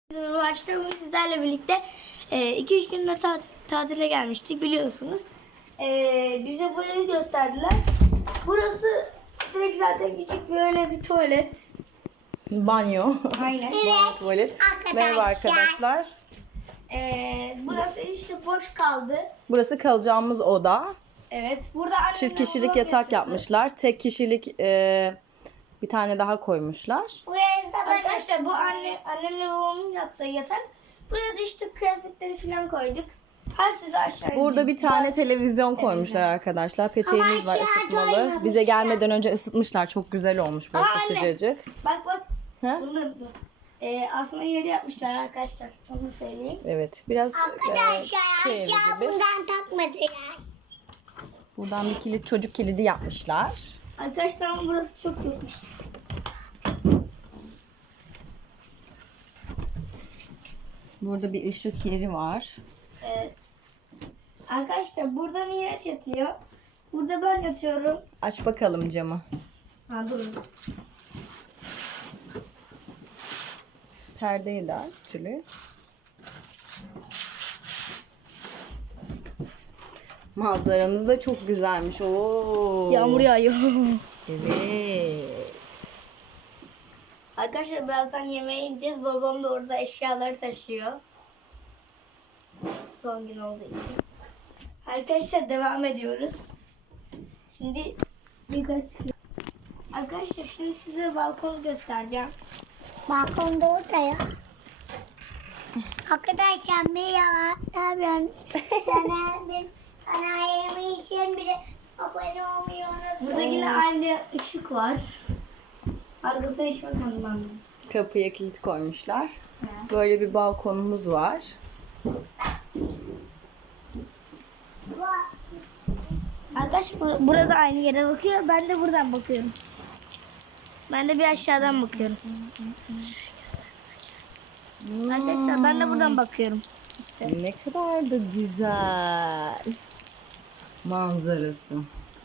Arkadaşlar sizlerle birlikte 2-3 gündür tatile gelmiştik biliyorsunuz. Bize bu evi gösterdiler. Burası direkt zaten küçük böyle bir tuvalet. Banyo. Aynen. Banyo, tuvalet. Merhaba arkadaşlar. Burası işte boş kaldı. Burası kalacağımız oda. Evet. Burada annemle Çift kişilik babam yatak yatıyordu. yapmışlar. Tek kişilik bir tane daha koymuşlar. Arkadaşlar bu annemle babamın yattığı yatak. Buraya da işte kıyafetleri falan koyduk. Hadi size aşağı Burada ineyim. bir tane televizyon koymuşlar arkadaşlar. Peteğimiz var ısıtmalı. Bize gelmeden önce ısıtmışlar. Çok güzel olmuş burası Anne. sıcacık. Bak. Ha? Bunu asma yeri yapmışlar arkadaşlar. Onu söyleyeyim. Evet. Biraz Arkadaşlar köy evi aşağı gibi. bundan takmadılar. Buradan bir kilit, çocuk kilidi yapmışlar. Arkadaşlar ama burası çok yokmuş. Burada bir ışık yeri var. Evet. Arkadaşlar burada Miraç yatıyor. Burada ben yatıyorum. Aç bakalım camı. Ha durun. Perdeyi de aç tülü. Manzaramız da çok güzelmiş. Oo. Yağmur yağıyor. Evet. Arkadaşlar birazdan yemeğe ineceğiz. Babam da orada eşyaları taşıyor. Son gün olduğu için. Arkadaşlar devam ediyoruz. Şimdi yukarı çıkıyor. Arkadaşlar şimdi size balkonu göstereceğim. Balkonda orada ya. Arkadaşlar merhaba. Ne yapıyorsun? Sana için bile abone olmayı unutmayın. Burada yine aynı ışık var. Arkasına hiç bakmadım ben. Kapıya kilit koymuşlar. Evet. Böyle bir balkonumuz var. Arkadaşlar burada aynı yere bakıyor. Ben de buradan bakıyorum. Ben de bir aşağıdan bakıyorum. Arkadaşlar ben de buradan bakıyorum. İşte. Ne kadar da güzel manzarası.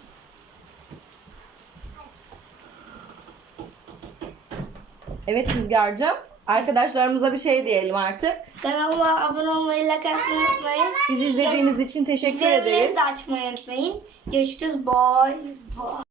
Evet Rüzgar'cığım. Arkadaşlarımıza bir şey diyelim artık. Kanalıma abone olmayı, like atmayı unutmayın. Bizi izlediğiniz için teşekkür ederiz. Bildirimleri de açmayı unutmayın. Görüşürüz. Bye. Bye.